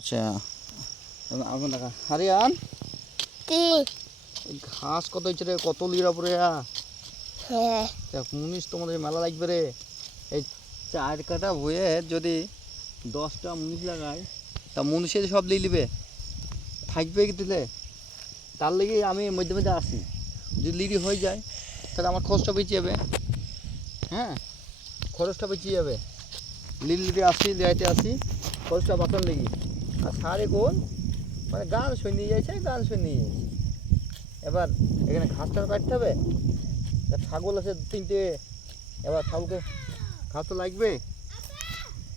আচ্ছা আগুন দেখা হারিয়ান কি ঘাস কত হয়েছে রে, কত লিরা পরে হ্যাঁ মুনিশ তোমাদের মেলা লাগবে রে। এই 4 কাটা বয়ে যদি 10টা মুনিশ লাগায় তা মুনিশে সব দিয়ে নিবে, থাকবে কি দিলে? তার লেগে আমি মধ্যে মধ্যে আসি, যদি লিরি হয়ে যায় তাহলে আমার খরচটা বেঁচে যাবে। হ্যাঁ খরচটা বেঁচে যাবে, লিরি লিরি আসি লিরাইতে আসি, খরচটা বাঁচান লেগে। আর সারে কোন মানে গান শুনে নিয়ে যাচ্ছে, গান শুনে নিয়ে যাচ্ছে। এবার এখানে ঘাসটা কাটতে হবে, ছাগল আছে 2-3টে, এবার ছাগলকে ঘাস তো লাগবে।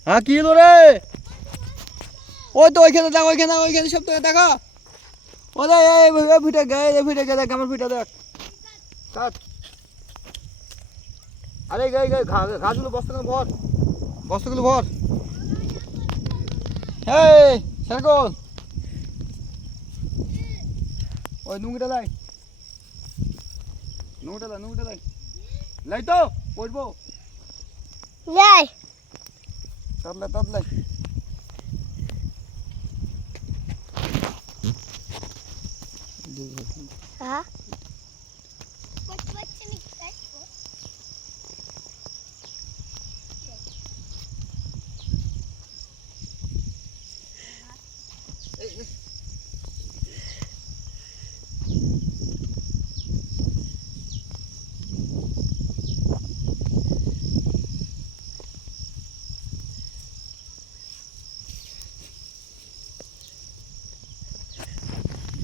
হ্যাঁ কি হলো রে? ওই তো ওইখানে দেখ, ওইখানে সব তো দেখা। ওরে এই ভিটে গে দেখ, আমার ভিটে দেখ কাট। আরে গে ঘাসগুলো বস্তাগুলো ভর। এই সারকল ওই নুঙ্গিটা লাই, নুঙ্গিটা লাই তো পড়বো। যাই তাতলাই হ্যাঁ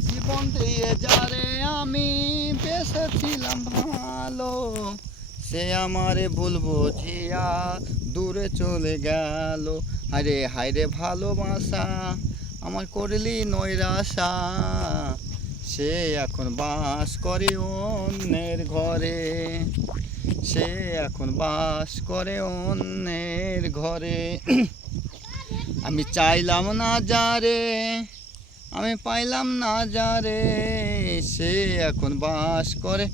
জীবন দিয়ে যারে আমি বেসেছিলাম ভালো, সে আমারে ভুল বুঝিয়া দূরে চলে গেল। হায়রে ভালোবাসা আমার করলি নৈরাশা, সে এখন বাস করে অন্যের ঘরে, সে এখন বাস করে অন্যের ঘরে। আমি চাইলাম না যারে, আমি পাইলাম না যারে, সে এখন বাস করে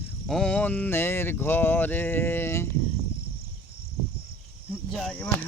অন্যের ঘরে। যাই এবার।